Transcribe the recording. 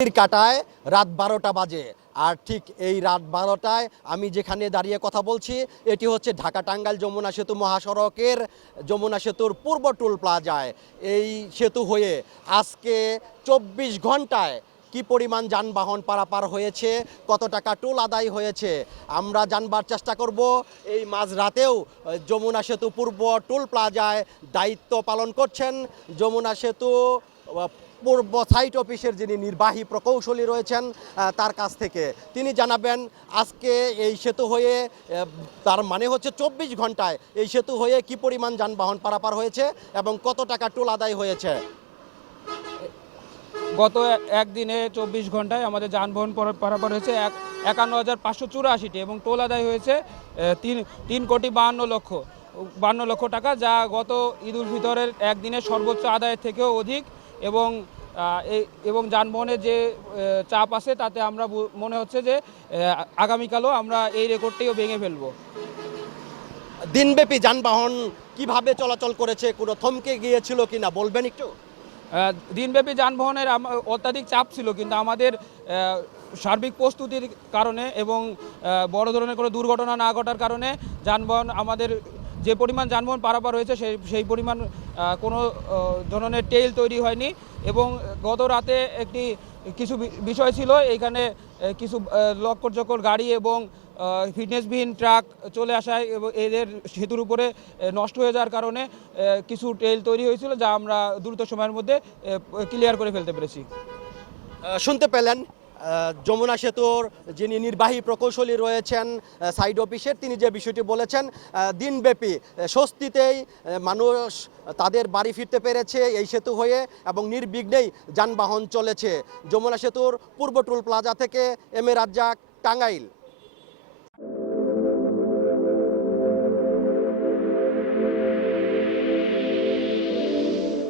কাটায় রাত 12টা বাজে। আর ঠিক এই রাত 12টায় আমি যেখানে দাঁড়িয়ে কথা বলছি এটি হচ্ছে ঢাকা টাঙ্গাইল যমুনা সেতু মহাসড়কের যমুনা সেতুর পূর্ব টোল প্লাজায়। এই সেতু হয়ে আজকে 24 ঘন্টায় কি পরিমাণ যানবাহন পারাপার হয়েছে, কত টাকা টোল আদায় হয়েছে আমরা জানবার চেষ্টা করব। এই মাঝরাতেও যমুনা সেতু পূর্ব টোল প্লাজায় দায়িত্ব পালন করছেন যমুনা সেতু পূর্ব সাইট অফিসের যিনি নির্বাহী প্রকৌশলী রয়েছেন তার কাছ থেকে তিনি জানাবেন আজকে এই সেতু হয়ে তার মানে হচ্ছে 24 ঘন্টায় এই সেতু হয়ে কি পরিমাণ যানবাহন পারাপার হয়েছে এবং কত টাকা টোল আদায় হয়েছে। গত একদিনে 24 ঘন্টায় আমাদের যানবাহন পারাপার হয়েছে 51,584টি এবং টোল আদায় হয়েছে 3,52,52,00,000 টাকা, যা গত ঈদ উল ফিতরের একদিনে সর্বোচ্চ আদায়ের থেকেও অধিক। এবং যানবাহনের যে চাপ আছে তাতে আমরা মনে হচ্ছে যে আগামীকালও আমরা এই রেকর্ডটিও ভেঙে ফেলব। দিনব্যাপী যানবাহন কিভাবে চলাচল করেছে, কোনো থমকে গিয়েছিল কিনা বলবেন একটু? দিনব্যাপী যানবাহনের অত্যাধিক চাপ ছিল, কিন্তু আমাদের সার্বিক প্রস্তুতির কারণে এবং বড় ধরনের কোনো দুর্ঘটনা না ঘটার কারণে আমাদের যে পরিমাণ যানবাহন পারাপার হয়েছে সেই পরিমাণ কোনো ধরনের টেইল তৈরি হয়নি। এবং গত রাতে কিছু বিষয় ছিল, এইখানে কিছু লক্কর গাড়ি এবং ফিটনেসবিহীন ট্রাক চলে আসায় এবং এদের সেতুর উপরে নষ্ট হয়ে যাওয়ার কারণে কিছু টেইল তৈরি হয়েছিল, যা আমরা দ্রুত সময়ের মধ্যে ক্লিয়ার করে ফেলতে পেরেছি। শুনতে পেলেন যমুনা সেতুর যিনি নির্বাহী প্রকৌশলী রয়েছেন সাইড অফিসের, তিনি যে বিষয়টি বলেছেন দিনব্যাপী স্বস্তিতেই মানুষ তাদের বাড়ি ফিরতে পেরেছে এই সেতু হয়ে এবং নির্বিঘ্নেই যানবাহন চলেছে। যমুনা সেতুর পূর্ব টোল প্লাজা থেকে এম এ রাজ্জাক, টাঙ্গাইল।